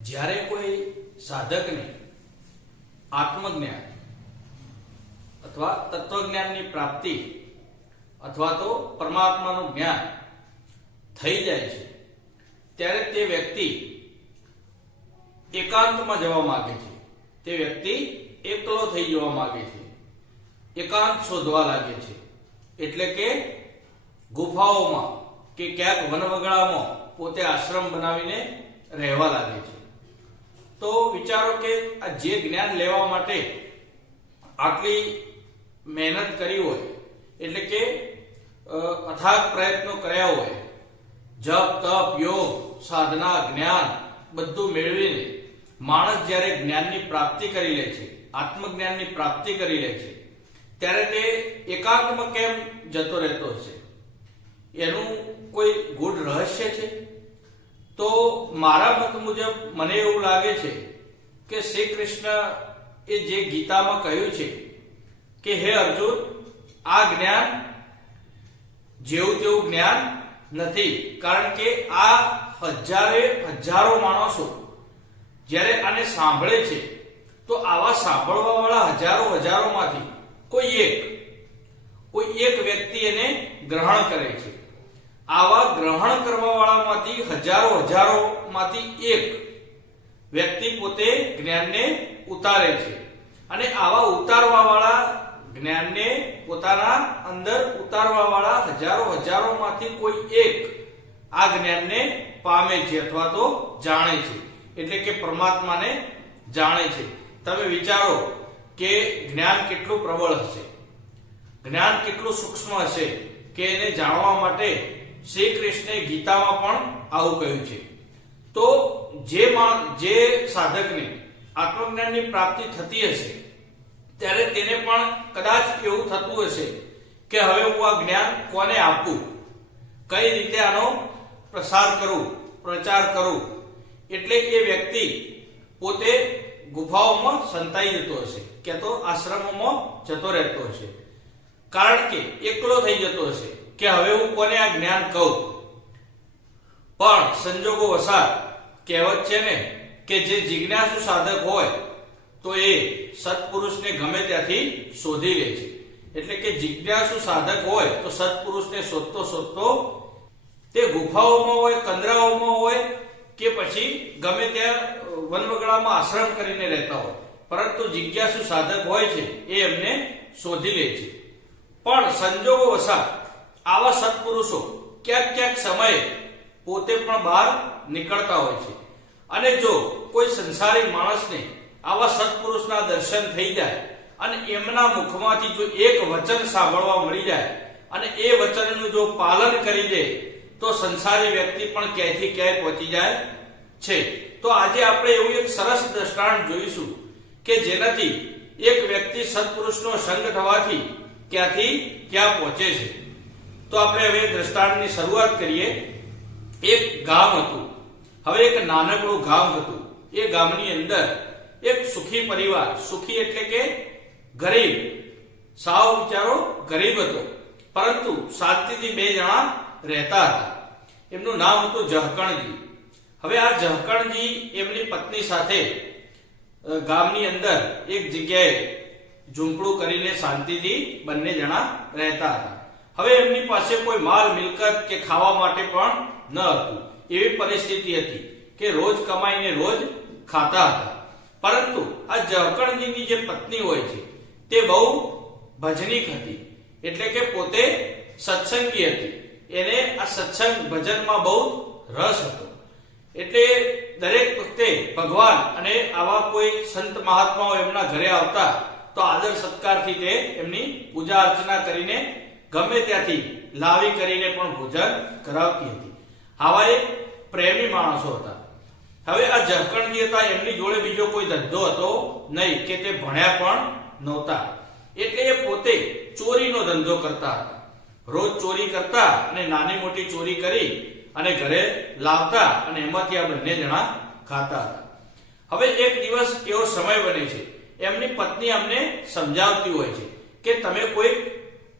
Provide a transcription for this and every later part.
જ્યારે કોઈ સાધકને આત્મજ્ઞાન અથવા તત્વજ્ઞાનની પ્રાપ્તિ અથવા તો પરમાત્માનું જ્ઞાન થઈ જાય છે ત્યારે તે વ્યક્તિ એકાંતમાં જવા માંગે છે. તે વ્યક્તિ એકલો થઈ જવા માંગે છે, એકાંત શોધવા લાગે છે. એટલે કે ગુફાઓમાં કે ક્યાંક વનવગડામાં પોતે આશ્રમ બનાવીને રહેવા લાગે છે. તો વિચારો કે આ જે જ્ઞાન લેવા માટે આટલી મહેનત કરી હોય, એટલે કે અથાગ પ્રયત્નો કર્યા હોય, જપ તપ યોગ સાધના જ્ઞાન બધું મેળવીને માણસ જ્યારે જ્ઞાનની પ્રાપ્તિ કરી લે છે, આત્મજ્ઞાનની પ્રાપ્તિ કરી લે છે, ત્યારે તે એકાંતમાં કેમ જતો રહેતો હશે? એનું કોઈ ગૂઢ રહસ્ય છે? તો મારા મત મુજબ મને એવું લાગે છે કે શ્રી કૃષ્ણ એ જે ગીતામાં કહ્યું છે કે હે અર્જુન, આ જ્ઞાન જેવું તેવું જ્ઞાન નથી. કારણ કે આ હજારો માણસો જ્યારે આને સાંભળે છે તો આવા સાંભળવા વાળા હજારોમાંથી કોઈ એક વ્યક્તિ એને ગ્રહણ કરે છે. આવા ગ્રહણ કરવા વાળામાંથી હજારોમાંથી એક વ્યક્તિ પોતે જ્ઞાનને ઉતારે છે. અને આવા ઉતારવા વાળા જ્ઞાનને પોતાના અંદર ઉતારવા વાળા હજારોમાંથી કોઈ એક આ જ્ઞાનને પામે છે અથવા તો જાણે છે, એટલે કે પરમાત્માને જાણે છે. તમે વિચારો કે જ્ઞાન કેટલું પ્રબળ હશે, જ્ઞાન કેટલું સૂક્ષ્મ હશે કે એને જાણવા માટે શ્રી કૃષ્ણે ગીતામાં પણ આવું કહ્યું છે. તો જે સાધકને આત્મજ્ઞાનની પ્રાપ્તિ થતી હશે ત્યારે તેને પણ કદાચ એવું થતું હશે કે હવે હું આ જ્ઞાન કોને આપું, કઈ રીતે આનો પ્રચાર કરું. એટલે એ વ્યક્તિ પોતે ગુફાઓમાં સંતાઈ જતો હશે કે તો આશ્રમોમાં જતો રહેતો હશે. કારણ કે એકલો થઈ જતો હશે કે હવે હું કોને આ જ્ઞાન કહું. પણ સંજોગો વસાત કહેવત છે ને કે જે જિજ્ઞાસુ સાધક હોય તો એ સત્પુરુષને ગમે ત્યાંથી શોધી લે છે. એટલે કે જિજ્ઞાસુ સાધક હોય તો સત્પુરુષને શોધતો તે ગુફાઓમાં હોય, કંદરાઓમાં હોય કે પછી ગમે ત્યાં વનવગડામાં આશ્રમ કરીને રહેતા હોય, પરંતુ જિજ્ઞાસુ સાધક હોય છે એ એમને શોધી લે છે. પણ સંજોગો વસાત આવા સત્પુરુષો ક્યાંક સમયે પોતે પણ બહાર નીકળતા હોય છે. અને જો કોઈ સંસારી માણસને આવા સત્પુરુષના દર્શન થઈ જાય અને એમના મુખમાંથી જો એક વચન સાંભળવા મળી જાય અને એ વચનનું જો પાલન કરી દે તો સંસારી વ્યક્તિ પણ ક્યાંયથી ક્યાંય પહોંચી જાય છે. તો આજે આપણે એવું એક સરસ દ્રષ્ટાંત જોઈશું કે જેનાથી એક વ્યક્તિ સત્પુરુષનો સંગ થવાથી ક્યાંથી ક્યાં પહોંચે છે. તો આપણે હવે દ્રષ્ટાંતની શરૂઆત કરીએ. એક ગામ હતું. હવે એક નાનકડું ગામ હતું. એ ગામની અંદર એક સુખી પરિવાર, સુખી એટલે કે ગરીબ, સાવ વિચારો ગરીબ હતો, પરંતુ શાંતિથી બે જણા રહેતા હતા. એમનું નામ હતું જહકણજી. હવે આ જહકણજી એમની પત્ની સાથે ગામની અંદર એક જગ્યાએ ઝૂંપડું કરીને શાંતિથી બંને જણા રહેતા હતા. હવે એમની પાસે કોઈ માલ મિલકત કે ખાવા માટે પણ ન હતું. એવી પરિસ્થિતિ હતી કે રોજ કમાઈને રોજ ખાતા હતા. પરંતુ આ જહકણજીની જે પત્ની હોય છે તે બહુ ભજનીક હતી, એટલે કે પોતે સત્સંગી હતી. એને આ સત્સંગ ભજનમાં બહુ રસ હતો. એટલે દરેક વખતે ભગવાન અને આવા કોઈ સંત મહાત્માઓ એમના ઘરે આવતા તો આદર સત્કારથી તે એમની પૂજા અર્ચના કરીને ગમે ત્યાંથી લાવી કરીને પણ ભોજન કરાવતી હતી. આવા એક પ્રેમી માણસો હતા. હવે આ જહકણજી હતા, એમની જોડે બીજો કોઈ ધંધો હતો નહીં કે તે ભણ્યા પણ નહોતા. એટલે એ પોતે ચોરીનો ધંધો કરતા હતા. રોજ ચોરી કરતા અને નાની મોટી ચોરી કરી અને ઘરે લાવતા અને એમાંથી આ બંને જણા ખાતા હતા. હવે એક દિવસ એવો સમય બને છે, એમની પત્ની અમને સમજાવતી હોય છે કે તમે કોઈ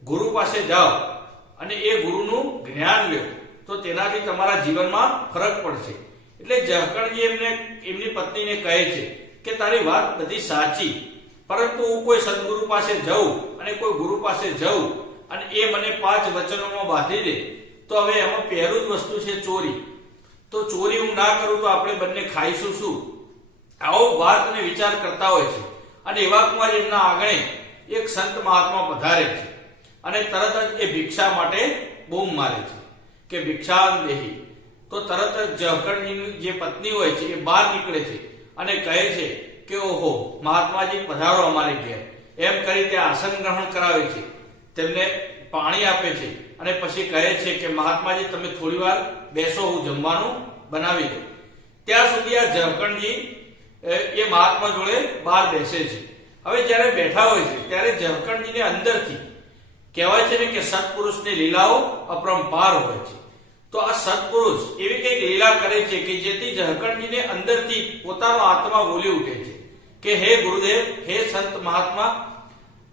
ગુરુ પાસે જાઓ અને એ ગુરુનું જ્ઞાન લ્યો તો તેનાથી તમારા જીવનમાં ફરક પડશે. એટલે ઝકણજી એમની પત્નીને કહે છે કે તારી વાત બધી સાચી, પરંતુ હું કોઈ સદગુરુ પાસે જાઉં અને કોઈ ગુરુ પાસે જાઉં અને એ મને 5 વચનોમાં બાંધી દે તો હવે એમાં પહેલું જ વસ્તુ છે ચોરી. તો ચોરી હું ના કરું તો આપણે બંને ખાઈશું શું? આવો વાત અને વિચાર કરતા હોય છે. અને એવામાં જ એમના આંગણે એક સંત મહાત્મા પધારે છે અને તરત જ એ ભિક્ષા માટે બૂમ મારે છે કે ભિક્ષાન દેહી. તો તરત જ ઝકણજીની જે પત્ની હોય છે એ બહાર નીકળે છે અને કહે છે કે ઓહો મહાત્માજી પધારો અમારે ઘેર. એમ કરી તે આસન ગ્રહણ કરાવે છે, તેમને પાણી આપે છે અને પછી કહે છે કે મહાત્માજી તમે થોડી વાર બેસો, હું જમવાનું બનાવી દઉં. ત્યાં સુધી આ ઝકણજી એ મહાત્મા જોડે બહાર બેસે છે. હવે જ્યારે બેઠા હોય છે ત્યારે ઝકણજીને અંદરથી કહેવાય છે ને કે સત્પુરુષની લીલાઓ અપરંપાર હોય છે. તો આ સત્પુરુષ એવી કંઈક લીલા કરે છે કે જેથી ઝકણજીને અંદરથી પોતાનો આત્મા બોલી ઉઠે છે કે હે ગુરુદેવ, હે સંત મહાત્મા,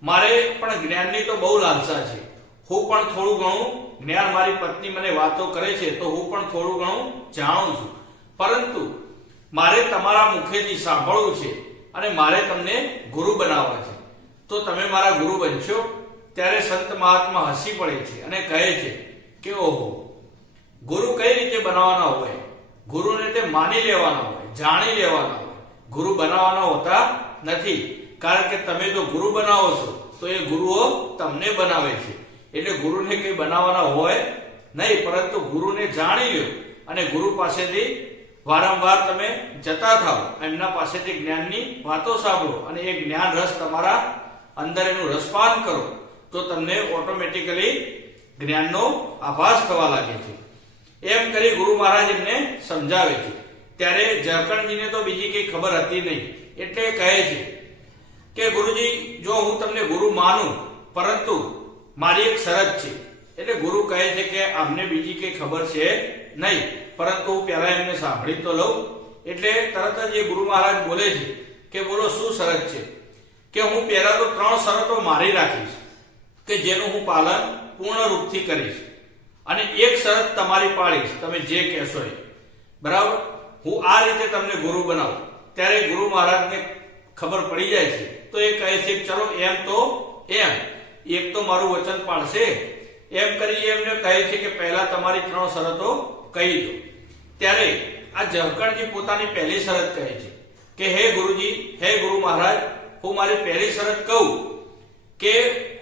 મારે પણ જ્ઞાનની તો બહુ લાલસા છે. હું પણ થોડું ઘણું જ્ઞાન, મારી પત્ની મને વાતો કરે છે તો હું પણ થોડું ઘણું જાણું છું, પરંતુ મારે તમારા મુખેથી સાંભળવું છે અને મારે તમને ગુરુ બનાવવા છે. તો તમે મારા ગુરુ બનશો? ત્યારે સંત મહાત્મા હસી પડે છે અને કહે છે કે ઓહો, ગુરુ કઈ રીતે બનાવવાના હોય? ગુરુને તે માની લેવાના હોય, જાણી લેવાના હોય. ગુરુ બનાવવાના હોતા નથી, કારણ કે તમે જો ગુરુ બનાવો છો તો એ ગુરુઓ તમને બનાવે છે. એટલે ગુરુને કઈ બનાવવાના હોય નહીં, પરંતુ ગુરુને જાણી લો અને ગુરુ પાસેથી વારંવાર તમે જતા થાઓ, એમના પાસેથી જ્ઞાનની વાતો સાંભળો અને એ જ્ઞાન રસ તમારા અંદર એનું રસપાન કરો તો તમને ઓટોમેટિકલી જ્ઞાનનો આભાસ થવા લાગે છે. એમ કરી ગુરુ મહારાજ એમને સમજાવે છે. ત્યારે ઝકણજીને તો બીજી કઈ ખબર હતી નહીં, એટલે કહે છે કે ગુરુજી, જો હું તમને ગુરુ માનું, પરંતુ મારી એક શરત છે. એટલે ગુરુ કહે છે કે અમને બીજી કઈ ખબર છે નહીં, પરંતુ હું પહેલા એમને સાંભળી તો લઉં. એટલે તરત જ એ ગુરુ મહારાજ બોલે છે કે બોલો શું શરત છે? કે હું પહેલા તો 3 શરતો મારી રાખીશ કે જેનું હું પાલન પૂર્ણ રૂપથી કરીશ, અને એક શરત તમારી પાડીશ, તમે જે કહેશો એ. બરાબર? હું આ રીતે તમને ગુરુ બનાવું. ત્યારે ગુરુ મહારાજને ખબર પડી જાય છે તો એ કહે છે ચલો એમ તો એમ, એક તો મારું વચન પાળશે. એમ કરી એમને કહે છે કે પહેલા તમારી 3 શરતો કહી દો. ત્યારે આ ઝકણજી પોતાની પહેલી શરત કહે છે કે હે ગુરુજી, હે ગુરુ મહારાજ, હું મારી પહેલી શરત કહું કે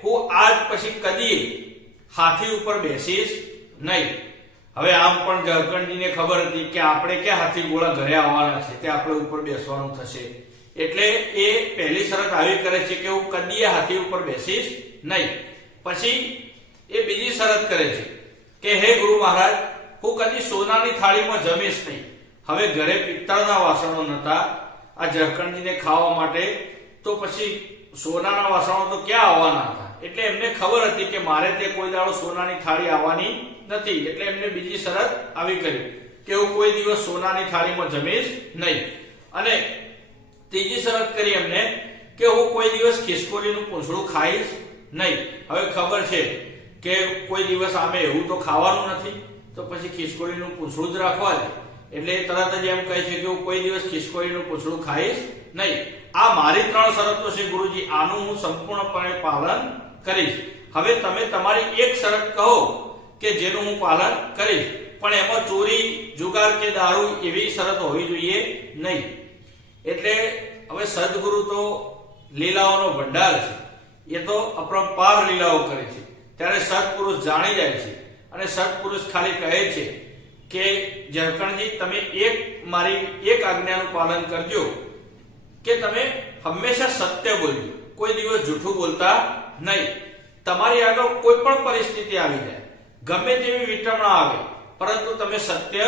હું આજ પછી કદી હાથી ઉપર બેસીશ નહીં. હવે આમ પણ ઝકણજીને ખબર હતી કે આપણે ક્યાં હાથી ઘોડા ઘરે આવવાના છે, તે આપણે ઉપર બેસવાનું થશે. એટલે એ પહેલી શરત આવી કરે છે કે હું કદી હાથી ઉપર બેસીશ નહીં. પછી એ બીજી શરત કરે છે કે હે ગુરુ મહારાજ, હું કદી સોનાની થાળીમાં જમીશ નહીં. હવે ઘરે પિત્તળના વાસણો નહોતા આ ઝકણજીને ખાવા માટે, તો પછી સોનાના વાસણો તો ક્યાં આવવાના હતા? એટલે એમને ખબર હતી કે મારે તે કોઈ દાડો સોનાની થાળી આવવાની નથી. એટલે એમને બીજી શરત આવી કરી કે હું કોઈ દિવસ સોનાની થાળીમાં જમીશ નહીં. અને ત્રીજી શરત કરી એમને કે હું કોઈ દિવસ ખિસકોલીનું પૂંછડું ખાઈશ નહીં. હવે ખબર છે કે કોઈ દિવસ આમે એવું તો ખાવાનું નથી, તો પછી ખિસકોલીનું પૂંછડું જ રાખવા દે. એટલે તરત જ એમ કહે છે કે હું કોઈ દિવસ ખિસકોલીનું પૂંછડું ખાઈશ નહીં. આ મારી 3 શરતો છે ગુરુજી, આનું હું સંપૂર્ણપણે પાલન કરીશ. હવે તમે તમારી એક શરત કહો કે જેનું હું પાલન કરીશ, પણ એમાં ચોરી, જુગાર કે દારૂ એવી શરત હોવી જોઈએ નહીં. એટલે હવે સદગુરુ તો લીલાઓનો ભંડાર છે, એ તો અપરંપાર લીલાઓ કરે છે. ત્યારે સત્પુરુષ જાણી જાય છે અને સત્પુરુષ ખાલી કહે છે કે ઝકણજી, તમે મારી એક આજ્ઞાનું પાલન કરજો કે તમે હંમેશા સત્ય બોલજો, કોઈ દિવસ જૂઠું બોલતા નહીં. તમારી આગળ કોઈ પણ પરિસ્થિતિ આવી જાય, ગમે તેવી વિટમણા આવે, પરંતુ તમે સત્ય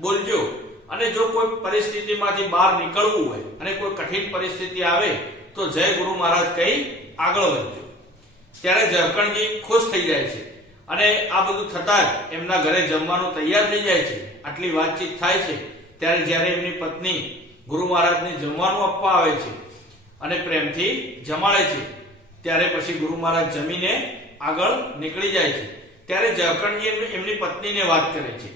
બોલજો. અને જો કોઈ પરિસ્થિતિમાંથી બહાર નીકળવું હોય અને કોઈ કઠિન પરિસ્થિતિ આવે તો જય ગુરુ મહારાજ કહી આગળ વધજો. ત્યારે ઝકણજી ખુશ થઈ જાય છે અને આ બધું થતા જ એમના ઘરે જમવાનું તૈયાર થઈ જાય છે. આટલી વાતચીત થાય છે ત્યારે જ્યારે એમની પત્ની ગુરુ મહારાજને જમવાનું આપવા આવે છે અને પ્રેમથી જમાડે છે, ત્યારે પછી ગુરુ મહારાજ જમીને આગળ નીકળી જાય છે. ત્યારે ઝકણજી એમની પત્નીને વાત કરે છે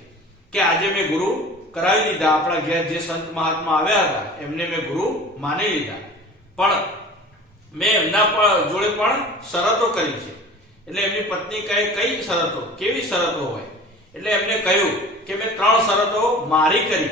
કે આજે મેં ગુરુ કરાવી લીધા. આપણા ઘેર જે સંત મહાત્મા આવ્યા હતા એમને મેં ગુરુ માની લીધા, પણ મેં એમના જોડે પણ શરતો કરી છે. એટલે એમની પત્ની કહે, કઈ શરતો? કેવી શરતો હોય? એટલે એમને કહ્યું કે મેં 3 શરતો મારી કરી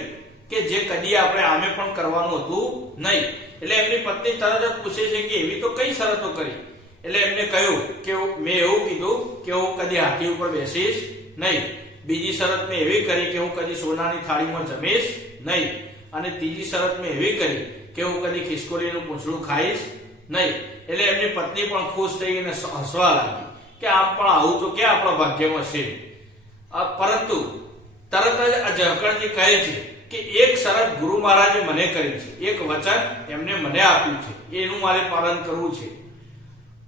કે જે કદી આપણે આમે પણ કરવાનું હતું નહીં. એટલે એમની પત્ની તરત જ પૂછે છે કે એવી તો કઈ શરતો કરી? એટલે એમને કહ્યું કે મેં એવું કીધું કે હું કદી હાથી ઉપર બેસીશ નહીં. બીજી શરત મેં એવી કરી કે હું કદી સોનાની થાળીમાં જમીશ નહીં. અને ત્રીજી શરત મેં એવી કરી કે હું કદી ખિસકોલીનું પૂંછડું ખાઈશ નહીં. એટલે એમની પત્ની પણ ખુશ થઈને હસવા લાગી કે આમ પણ આવું તો ક્યાં આપણા ભાગ્યમાં છે. પરંતુ તરત જ આ ઝકણજી કહે છે કે એક શરત ગુરુ મહારાજે મને કરી છે, એક વચન એમને મને આપ્યું છે, એનું મારે પાલન કરવું છે.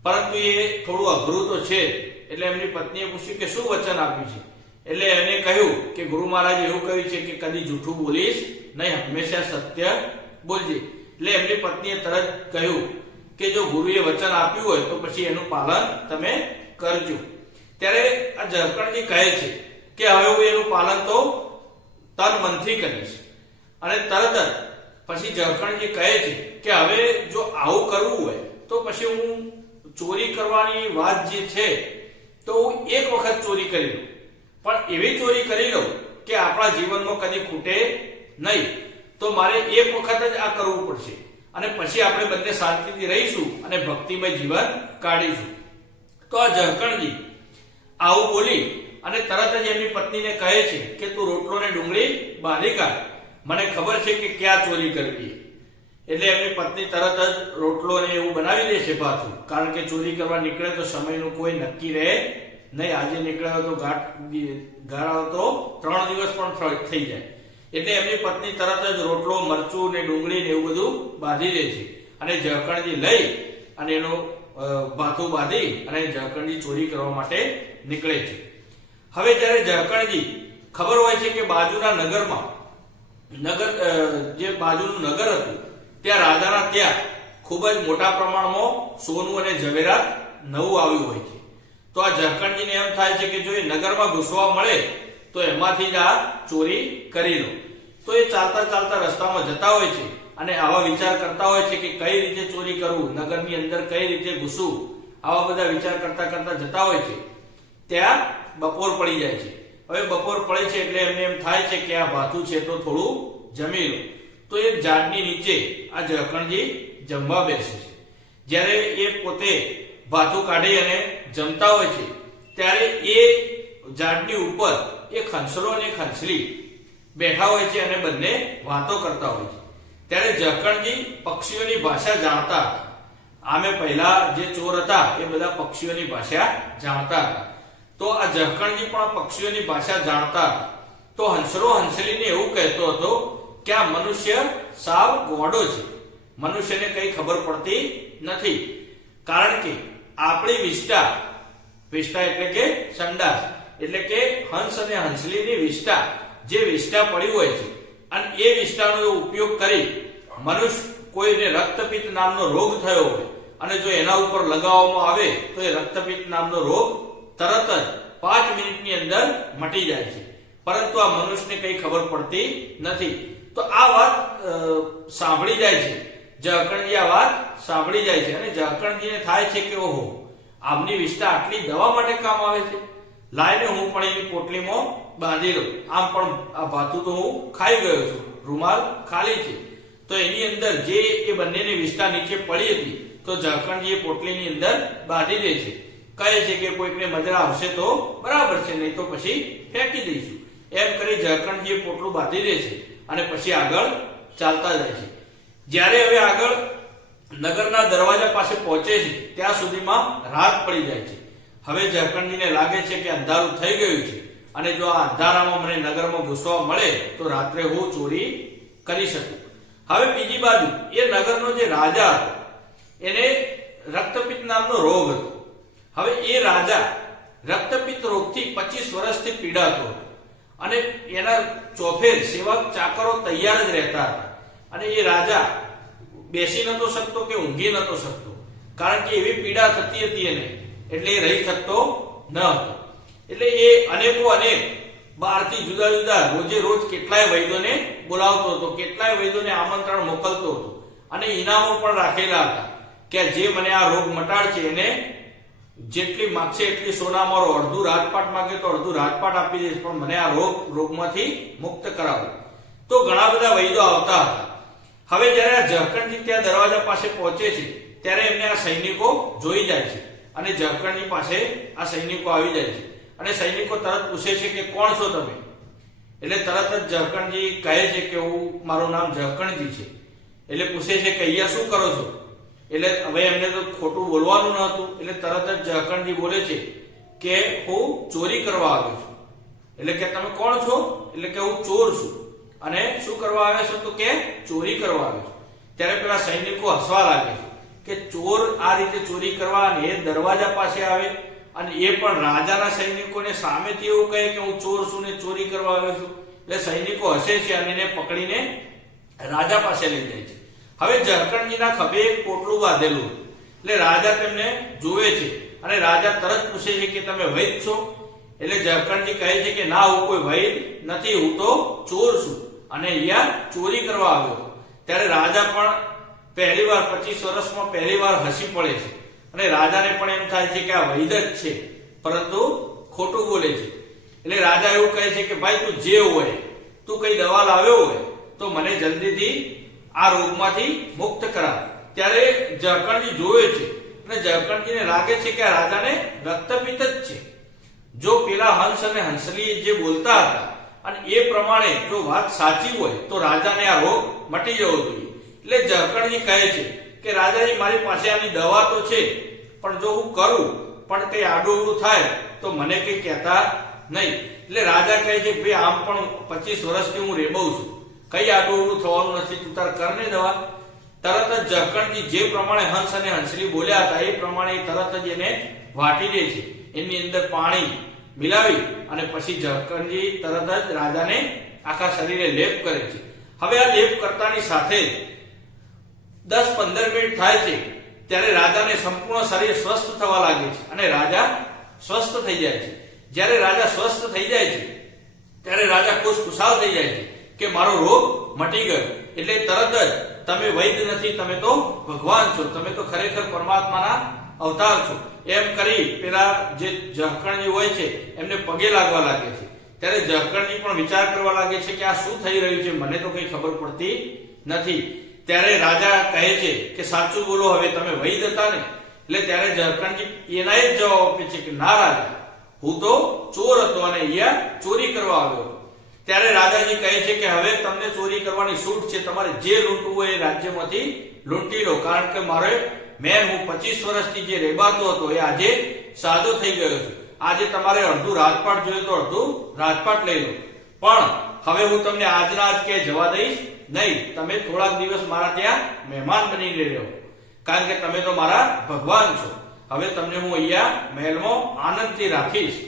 પરંતુ એ થોડું અઘરું તો છે. એટલે એમની પત્નીએ પૂછ્યું કે શું વચન આપ્યું છે? એટલે એને કહ્યું કે ગુરુ મહારાજે એવું કહ્યું છે કે કદી જૂઠું બોલીશ નહીં, હંમેશા સત્ય બોલજે. એટલે એમની પત્નીએ તરત કહ્યું કે જો ગુરુએ વચન આપ્યું હોય તો પછી એનું પાલન તમે કરજો. ત્યારે આ ઝકણજી કહે છે કે હવે હું એનું પાલન તો તન મનથી કરીશ. અને તરત જ પછી ઝકણજી કહે છે કે હવે જો આવું કરવું હોય તો પછી હું ચોરી કરવાની વાત જે છે તો હું એક વખત ચોરી કરી લઉં, પણ એવી ચોરી કરી લઉં કે આપણા જીવનમાં કદી ખૂટે નહીં. તો મારે એક વખત જ આ કરવું પડશે અને પછી આપણે બંને શાંતિથી રહીશું અને ભક્તિમય જીવન કાઢીશું. તો આ ઝકણજી આવું બોલી અને તરત જ એમની પત્નીને કહે છે કે તું રોટલો ને ડુંગળી બાંધી કાઢ, મને ખબર છે કે ક્યાં ચોરી કરવી. એટલે એમની પત્ની તરત જ રોટલો ને એવું બનાવી દે છે પાછું, કારણ કે ચોરી કરવા નીકળે તો સમયનું કોઈ નક્કી રહે નહીં. આજે નીકળ્યો તો ગાળો તો 3 દિવસ પણ થઈ જાય. એટલે એમની પત્ની તરત જ રોટલો, મરચું ને ડુંગળી ને એવું બધું બાંધી દે છે અને ઝકણજી લઈ અને એનું ભાથું બાંધી અને ઝકણજી ચોરી કરવા માટે નીકળે છે. હવે જ્યારે ઝકણજી ખબર હોય છે કે બાજુના નગરમાં જે બાજુનું નગર હતું ત્યાં રાજાના ત્યાં ખૂબ જ મોટા પ્રમાણમાં સોનું અને ઝવેરાત નવું આવ્યું હોય છે. તો આ ઝકણજીને એમ થાય છે કે જો એ નગરમાં ઘૂસવા મળે તો એમાંથી જ આ ચોરી કરી લો. તો એ ચાલતા ચાલતા રસ્તામાં જતા હોય છે અને આવા વિચાર કરતા હોય છે કે કઈ રીતે ચોરી કરવું, નગરની અંદર કઈ રીતે ઘૂસવું, આવા બધા વિચાર કરતા કરતા જતા હોય છે. ત્યાં બપોર પડી જાય છે. હવે બપોર પડે છે એટલે એમને એમ થાય છે કે આ ભાથું છે તો થોડું જમી લો. તો એક ઝાડની નીચે આ ઝકણજી જમવા બેસે છે. જ્યારે એ પોતે ભાથું કાઢી અને જમતા હોય છે ત્યારે એ ઝાડની ઉપર એક હંસલો અને એક હંસલી બેઠા હોય છે અને બંને વાતો કરતા હોય છે. ત્યારે ઝકણજી પક્ષીઓની ભાષા જાણતા હતા. આમે પહેલા જે ચોર હતા એ બધા પક્ષીઓની ભાષા જાણતા હતા. તો આ ઝકણજી પણ પક્ષીઓની ભાષા જાણતા હતા. તો હંસલો હંસલીને એવું કહેતો હતો કે આ મનુષ્ય સાવ ગોડો છે, મનુષ્યને કઈ ખબર પડતી નથી. કારણ કે આપણી વિષ્ટા એટલે કે સંડાસ, એટલે કે હંસ અને હંસલીની વિષ્ટા, જે વિષ્ટા પડી હોય છે અને એ વિષ્ટાનો ઉપયોગ કરી મનુષ્ય કોઈને રક્તપિત્ત નામનો રોગ થયો હોય અને જો એના ઉપર લગાવવામાં આવે તો એ રક્તપિત્ત નામનો રોગ તરત જ 5 મિનિટની અંદર મટી જાય છે. પરંતુ આ મનુષ્યને કઈ ખબર પડતી નથી. તો આ વાત સાંભળી જાય છે ઝકણજી, આ વાત સાંભળી જાય છે અને ઝકણજીને થાય છે કે ઓહો, આમની વિષ્ટા આટલી દવા માટે કામ આવે છે, લાઈને હું પણ એની પોટલીમાં બાંધી લઉં. આમ પણ આ ભાથું તો હું ખાઈ ગયો છું, રૂમાલ ખાલી છે. તો એની અંદર જે એ બંનેની વિષ્ટા નીચે પડી હતી તો ઝકણજી એ પોટલીની અંદર બાંધી દે છે. કહે છે કે કોઈકને મજરા આવશે તો બરાબર છે, નહીં તો પછી ફેંકી દઈશું. એમ કરી ઝકણજી એ પોટલું બાંધી દે છે અને પછી આગળ ચાલતા જાય છે. જ્યારે હવે આગળ નગરના દરવાજા પાસે પહોંચે છે ત્યાં સુધીમાં રાત પડી જાય છે. હવે ઝકણજીને લાગે છે કે અંધારું થઈ ગયું છે અને જો આ અંધારામાં મને નગરમાં ઘૂસવા મળે તો રાત્રે હું ચોરી કરી શકું. હવે બીજી બાજુ એ નગરનો જે રાજા હતો એને રક્તપિત્ત નામનો રોગ હતો. હવે એ રાજા રક્તપિત્ત રોગથી 25 વર્ષથી પીડાતો હતો અને એના ચોફેર સેવક ચાકરો તૈયાર જ રહેતા હતા. અને એ રાજા બેસી નતો શકતો કે ઊંઘી નતો શકતો, કારણ કે એવી પીડા થતી હતી એને, એટલે એ રહી શકતો ન હતો. એટલે એ અનેક બહારથી જુદા જુદા રોજે રોજ કેટલાય વૈદ્યોને બોલાવતો હતો, કેટલાય વૈદ્યોને આમંત્રણ મોકલતો હતો અને ઇનામો પણ રાખેલા હતા કે જે મને આ રોગ મટાડશે એને જેટલી માગશે એટલી સોના મારો, અડધું રાજપાટ માંગે તો અડધું રાજપાટ આપી દઈશ, પણ મને આ રોગમાંથી મુક્ત કરાવો. તો ઘણા બધા વૈદ્યો આવતા હતા. હવે જ્યારે આ ઝરકણજી ત્યાં દરવાજા પાસે પહોંચે છે ત્યારે એમને આ સૈનિકો જોઈ જાય છે અને ઝરકણજી પાસે આ સૈનિકો આવી જાય છે અને સૈનિકો તરત પૂછે છે કે કોણ છો તમે? એટલે તરત જ ઝરકણજી કહે છે કે મારું નામ ઝરકણજી છે. એટલે પૂછે છે કે અહીંયા શું કરો છો? એટલે હવે એમને તો ખોટું બોલવાનું ન હતું એટલે તરત જ ઝરકણજી બોલે છે કે હું ચોરી કરવા આવ્યો છું. એટલે કે તમે કોણ છો? એટલે કે હું ચોર છું. અને શું કરવા આવે છો? તો કે ચોરી કરવા આવે છે. ત્યારે પેલા સૈનિકો હસવા લાગે છે કે ચોર આ રીતે ચોરી કરવા અને એ દરવાજા પાસે આવે અને એ પણ રાજાના સૈનિકોને સામેથી એવું કહે કે હું ચોર છું ને ચોરી કરવા આવ્યો છું. એટલે સૈનિકો હસે છે અને એને પકડીને રાજા પાસે લઈ જાય છે. હવે ઝરકણજીના ખભે એક પોટલું બાંધેલું એટલે રાજા તેમને જોવે છે અને રાજા તરત પૂછે છે કે તમે વૈદ છો? એટલે ઝરકણજી કહે છે કે ના, હું કોઈ વૈદ નથી, હું તો ચોર છું અને અહીંયા ચોરી કરવા આવ્યો. ત્યારે રાજા પણ પહેલીવાર 25 વર્ષમાં પહેલીવાર હસી પડે છે અને રાજાને પણ એમ થાય છે કે આ વૈદ જ છે, પરંતુ ખોટું બોલે છે. એટલે રાજા એવું કહે છે કે ભાઈ તું જે હોય, તું કઈ દવા લાવ્યો હોય તો મને જલ્દીથી આ રોગમાંથી મુક્ત કરાવ. ત્યારે ઝરકણજી જોવે છે અને ઝરકણજીને લાગે છે કે આ રાજાને રક્તપિત્ત જ છે. જો પેલા હંસ અને હંસલી જે બોલતા હતા અને એ પ્રમાણે જો વાત સાચી હોય તો રાજાને આ રોગ મટી જવો જોઈએ. એટલે ઝરકણજી કહે છે કે રાજાજી, મારી પાસે આની દવા તો છે, પણ જો હું કરું પણ કઈ આડું થાય તો મને કઈ કહેતા નહીં. એટલે રાજા કહે છે ભાઈ આમ પણ 25 વર્ષથી હું રેબઉ છું, કઈ આડું થવાનું નથી, તું તાર કરને દવા. તરત જ ઝરકણજી જે પ્રમાણે હંસ અને હંસલી બોલ્યા હતા એ પ્રમાણે તરત જ એને વાટી દે છે. એની અંદર પાણી મિલાવી અને પછી ઝરકણજી તરત જ રાજાને આખા શરીરે લેપ કરે છે. હવે આ લેપ કરતાની સાથે 10-15 મિનિટ થાય છે ત્યારે રાજાને સંપૂર્ણ શરીર સ્વસ્થ થવા લાગે છે અને રાજા સ્વસ્થ થઈ જાય છે. જ્યારે રાજા સ્વસ્થ થઈ જાય છે ત્યારે રાજા ખુશખુશાલ થઈ જાય છે કે મારો રોગ મટી ગયો. એટલે તરત જ તમે વૈદ નથી, તમે તો ભગવાન છો, તમે તો ખરેખર પરમાત્માના અવતાર છો એમ કરી પેલા જે ઝરકણજી હોય છે એમને પગે લાગવા લાગે છે. ત્યારે ઝરકણજી પણ વિચાર કરવા લાગે છે કે આ શું થઈ રહ્યું છે, મને તો કઈ ખબર પડતી નથી. ત્યારે રાજા કહે છે કે સાચું બોલો, હવે તમે વૈદ હતા ને? એટલે ત્યારે ઝરકણજી એના જ જવાબ આપે છે કે ના રાજા, હું તો ચોર હતો અને અહીંયા ચોરી કરવા આવ્યો. ત્યારે રાજાજી કહે છે કે હવે તમને ચોરી કરવાની છૂટ છે, તમારે જે લૂંટવું હોય એ રાજ્યમાંથી લૂંટી લો, કારણ કે મારે હું 25 વર્ષથી જે રેબાતો હતો એ આજે સાદો થઈ ગયો છું. આજે તમારે અડધું રાજપાટ જોઈએ તો અડધું રાજપાટ લઈ લો, પણ હવે હું તમને આજના આજ કે જવા દઈશ નહીં. તમે થોડાક દિવસ મારા ત્યાં મહેમાન બનીને રહ્યો, કારણ કે તમે તો મારા ભગવાન છો. હવે તમને હું અહીંયા મહેલમાં આનંદથી રાખીશ.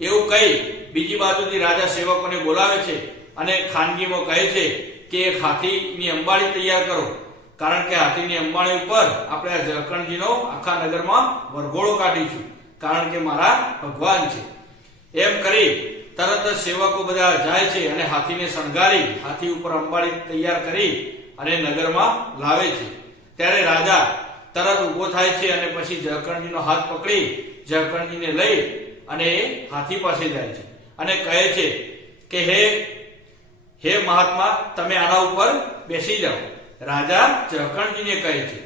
એવું કહી બીજી બાજુથી રાજા સેવકોને બોલાવે છે અને ખાનગીમાં કહે છે કે એક હાથીની અંબાડી તૈયાર કરો, કારણ કે હાથીની અંબાડી ઉપર આપણે આ ઝરકણજીનો આખા નગરમાં વરઘોડો કાઢીશું, કારણ કે મારા ભગવાન છે. એમ કરી તરત જ સેવકો બધા જાય છે અને હાથીને શણગારી હાથી ઉપર અંબાડી તૈયાર કરી અને નગરમાં લાવે છે. ત્યારે રાજા તરત ઉભો થાય છે અને પછી ઝરકણજીનો હાથ પકડી ઝરકણજીને લઈ અને એ હાથી પાસે જાય છે અને કહે છે કે હે મહાત્મા, તમે આના ઉપર બેસી જાઓ. રાજા ઝરકણજીને કહે છે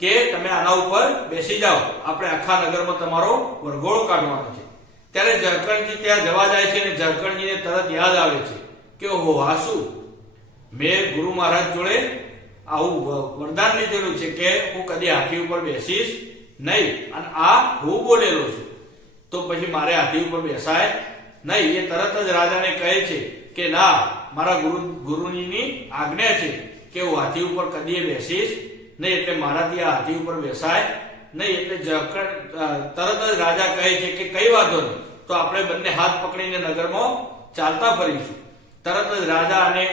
કે તમે આના ઉપર બેસી જાઓ, આપણે આખા નગરમાં તમારો વરઘોડો કાઢવાનો છે. ત્યારે ઝરકણજી ત્યાં જવા જાય છે અને ઝરકણજીને તરત યાદ આવે છે કે ઓહો, આ શું, મેં ગુરુ મહારાજ જોડે આવું વરદાન લીધેલું છે કે હું કદી હાથી ઉપર બેસીશ નહીં, અને આ હું બોલેલો છું, તો પછી મારે હાથી ઉપર બેસાય નહીં. એ તરત જ રાજાને કહે છે કે ના, મારા ગુરુજીની આજ્ઞા છે કે હું હાથી ઉપર કદી બેસીશ નહીં, એટલે મારાથી આ હાથી ઉપર બેસાય નહીં. એટલે તરત જ રાજા કહે છે કે કઈ વાંધો નહીં, તો આપણે બંને હાથ પકડીને નગરમાં ચાલતા ફરીશું. તરત જ રાજા અને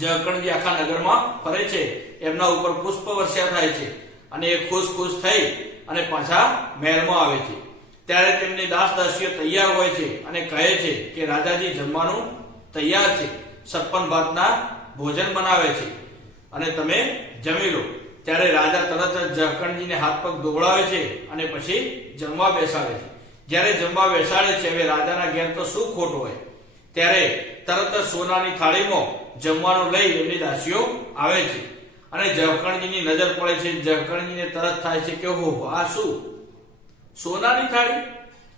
ઝરકણજી આખા નગરમાં ફરે છે, એમના ઉપર પુષ્પ વર્ષા થાય છે અને એ ખુશ થઈ અને પાછા મહેલમાં આવે છે. ત્યારે તેમની દાસ દાસીઓ તૈયાર હોય છે અને કહે છે કે રાજાજી જમવાનું તૈયાર છે, 56 ભાતના ભોજન બનાવે છે અને તમે જમી લો. ત્યારે રાજા તરત જ ઝાકળજીને હાથ પગ ધોવડાવે છે અને પછી જમવા બેસાડે છે. જ્યારે જમવા બેસાડે છે, હવે રાજાના ઘેર તો શું ખોટ હોય, ત્યારે તરત જ સોનાની થાળીમાં જમવાનું લઈ એમની દાસીઓ આવે છે અને ઝાકળજીની નજર પડે છે. ઝાકળજીને તરત થાય છે કે ઓહો, આ શું સોનાની થાળી?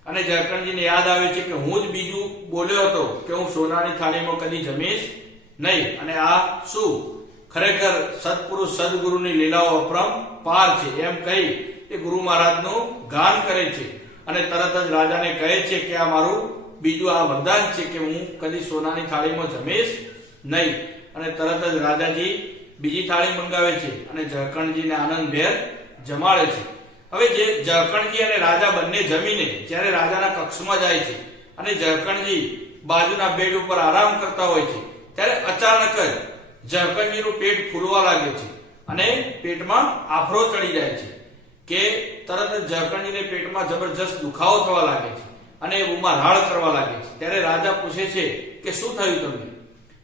અને ઝાકળજીને યાદ આવે છે કે હું જ બીજું બોલ્યો હતો કે હું સોનાની થાળીમાં કદી જમીશ નહીં, અને આ શું? ખરેખર સત્પુરુષ સદગુરુની લીલાઓ અપરંપાર છે એમ કહી એ ગુરુ મહારાજનું ગાન કરે છે અને તરત જ રાજાને કહે છે કે આ મારું બીજું આ વરદાન છે કે હું કદી સોનાની થાળીમાં જમીશ નહીં. અને તરત જ રાજાજી બીજી થાળી મંગાવે છે અને ઝાકળજીને આનંદભેર જમાડે છે. હવે જે ઝાકળજી અને રાજા બંને જમીને જ્યારે રાજાના કક્ષમાં જાય છે અને ઝાકળજી બાજુના બેડ ઉપર આરામ કરતા હોય છે, ત્યારે અચાનક જ ઝાકળજીનું પેટ ફૂલવા લાગે છે અને પેટમાં આફરો ચડી જાય છે કે તરત જ ઝાકળજીને પેટમાં જબરજસ્ત દુખાવો થવા લાગે છે અને ઉમારાળ કરવા લાગે છે. ત્યારે રાજા પૂછે છે કે શું થયું તમને?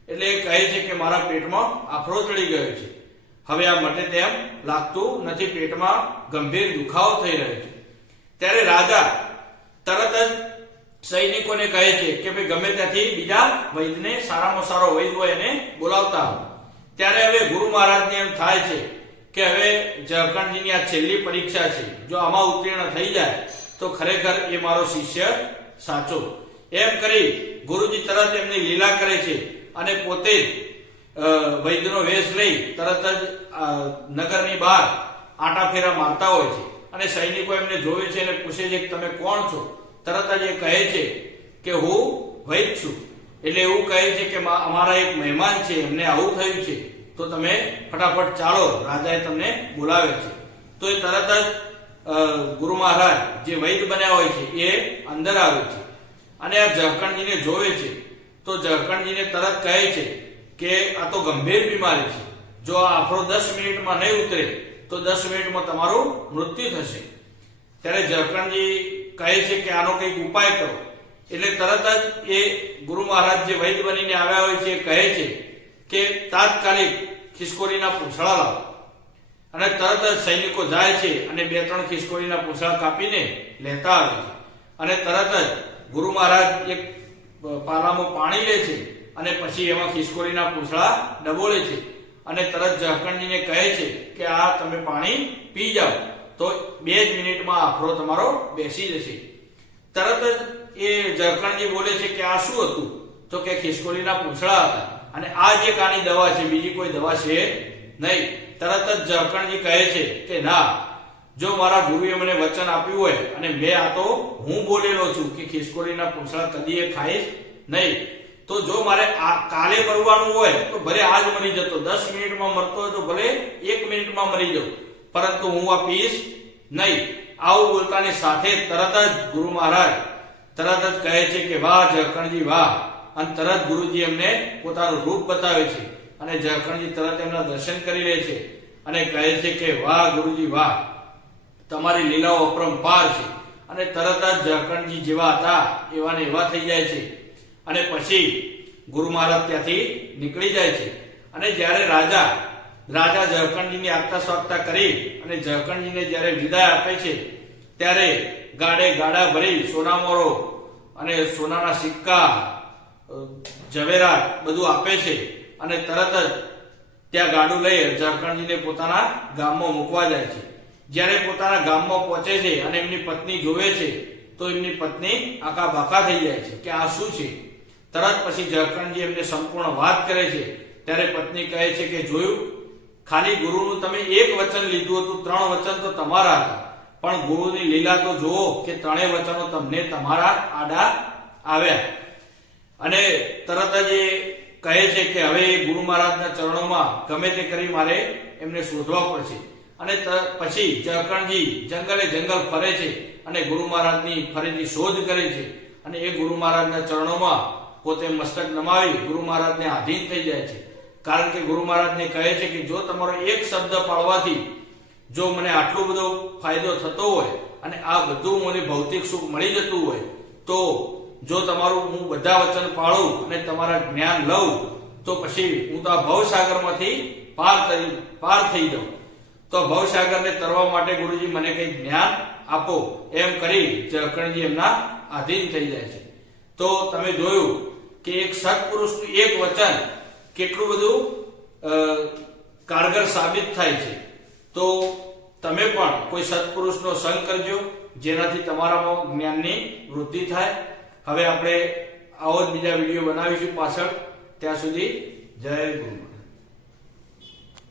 એટલે એ કહે છે કે મારા પેટમાં આફરો ચડી ગયો છે, હવે આ મટે તેમ લાગતું નથી, પેટમાં ગંભીર દુખાવો થઈ રહ્યો છે. ત્યારે રાજા તરત જ સૈનિકોને કહે છે કે ભાઈ ગમે ત્યાંથી બીજા વૈદને, સારામાં સારો વૈદ હોય એને બોલાવતા આવો. ત્યારે હવે ગુરુ મહારાજને એમ થાય છે કે હવે ઝાકળજીની આ છેલ્લી પરીક્ષા છે, જો આમાં ઉત્તીર્ણ થઈ જાય તો ખરેખર એ મારો શિષ્ય સાચો. એમ કરી ગુરુજી તરત એમની લીલા કરે છે અને પોતે વૈદ્યનો વેશ લઈ તરત જ નગરની બહાર આંટા ફેરા મારતા હોય છે અને સૈનિકો એમને જોવે છે અને પૂછે છે કે તમે કોણ છો? તરત જ એ કહે છે કે હું વૈદ્ય છું. એટલે એવું કહે છે કે અમારા એક મહેમાન છે, એમને આવું થયું છે, તો તમે ફટાફટ ચાલો, રાજાએ તમને બોલાવે છે. તો એ તરત જ ગુરુ મહારાજ જે વૈદ્ય બન્યા હોય છે એ અંદર આવે છે અને આ ઝાકળજીને જોવે છે. તો ઝાકળજીને તરત કહે છે કે આ તો ગંભીર બીમારી છે, જો આ આફરો 10 મિનિટમાં નહીં ઉતરે તો 10 મિનિટમાં તમારું મૃત્યુ થશે. ત્યારે ઝાકળજી કહે છે કે આનો કંઈક ઉપાય કરો. એટલે તરત જ એ ગુરુ મહારાજ જે વૈદ્ય બનીને આવ્યા હોય છે કહે છે કે તાત્કાલિક ખિસકોલીના પૂંછડા લાવો. અને તરત જ સૈનિકો જાય છે અને 2-3 ખિસકોલીના પૂંછડા કાપીને લેતા આવે છે અને તરત જ ગુરુ મહારાજ એક પાલામાં પાણી લે છે અને પછી એમાં ખિસકોલીના પૂંછડા ડબોળે છે અને તરત ઝાકળજીને કહે છે કે આ તમે પાણી પી જાઓ, તો 2 જ મિનિટમાં આફરો તમારો બેસી જશે. તરત જ એ ઝાકળજી બોલે છે કે આ શું હતું? તો કે ખિસકોલીના પૂંછડા હતા અને આ જે કાની દવા છે, બીજી કોઈ દવા છે નહીં. તરત જ ઝાકળજી કહે છે કે ના, જો મારા ગુરુએ મને વચન આપ્યું હોય અને મેં આ તો હું બોલેલો છું કે ખિસકોલીના પૂંછડા કદી ખાઈશ નહીં, તો જો મારે કાલે મરવાનું હોય તો ભલે આજ મરી જતો, 10 મિનિટમાં મરતો હોય તો ભલે 1 મિનિટમાં મરી જાઉં, પરંતુ હું આ પીશ નહીં. આવું બોલતાની સાથે તરત જ ગુરુ મહારાજ તરત જ કહે છે કે વાહ ઝાકળજી વાહ, અને તરત ગુરુજી એમને પોતાનું રૂપ બતાવે છે અને ઝાકળજી તરત એમના દર્શન કરી લે છે અને કહે છે કે વાહ ગુરુજી વાહ, તમારી લીલાઓ અપરંપાર છે. અને તરત જ ઝાકળજી જેવા હતા એવા ને એવા થઈ જાય છે અને પછી ગુરુ મહારાજ ત્યાંથી નીકળી જાય છે. અને જ્યારે રાજા ઝાકળજીની આગતા સ્વાગતા કરી અને ઝાકળજીને જ્યારે વિદાય આપે છે, ત્યારે ગાડે ગાડા ભરી સોનામોરો અને સોનાના સિક્કા, ઝવેરાત બધું આપે છે અને તરત જ ત્યાં ગાડું લઈ ઝાકળજીને પોતાના ગામમાં મૂકવા જાય છે. જ્યારે પોતાના ગામમાં પહોંચે છે અને એમની પત્ની જોવે છે તો એમની પત્ની આખા બાકા થઈ જાય છે કે આ શું છે. તરત પછી ઝાકળજી એમને સંપૂર્ણ વાત કરે છે. ત્યારે પત્ની કહે છે કે જોયું, ખાલી ગુરુનું તમે એક વચન લીધું હતું, 3 વચન તો તમારા હતા, પણ ગુરુની લીલા તો જુઓ કે 3 વચનો તમને તમારા આડા આવ્યા. અને તરત જ એ કહે છે કે હવે ગુરુ મહારાજના ચરણોમાં ગમે તે કરી મારે એમને શોધવા પડશે. અને પછી ઝાકળજી જંગલ ફરે છે અને ગુરુ મહારાજની ફરીથી શોધ કરે છે અને એ ગુરુ મહારાજના ચરણોમાં પોતે મસ્તક નમાવી ગુરુ મહારાજને આધીન થઈ જાય છે. કારણ કે ગુરુ મહારાજને કહે છે કે જો તમારો એક શબ્દ પાળવાથી જો મને આટલો બધો ફાયદો થતો હોય અને આ બધું મને ભૌતિક સુખ મળી જતું હોય, તો જો તમારું હું બધા વચન પાળું અને તમારા જ્ઞાન લઉં તો પછી હું તો આ ભવસાગરમાંથી પાર થઈ જાઉં. તો ભવસાગરને તરવા માટે ગુરુજી મને કંઈક જ્ઞાન આપો એમ કરી અખંડજી એમના આધીન થઈ જાય છે. તો તમે જોયું કે એક સત્પુરુષનું એક વચન કેટલું બધું કારગર સાબિત થાય છે. તો તમે પણ કોઈ સત્પુરુષનો સંગ કરજો, જેનાથી તમારામાં જ્ઞાનની વૃદ્ધિ થાય. હવે આપણે આવો જ બીજા વિડીયો બનાવીશું પાછળ. ત્યાં સુધી જય ગુરુ.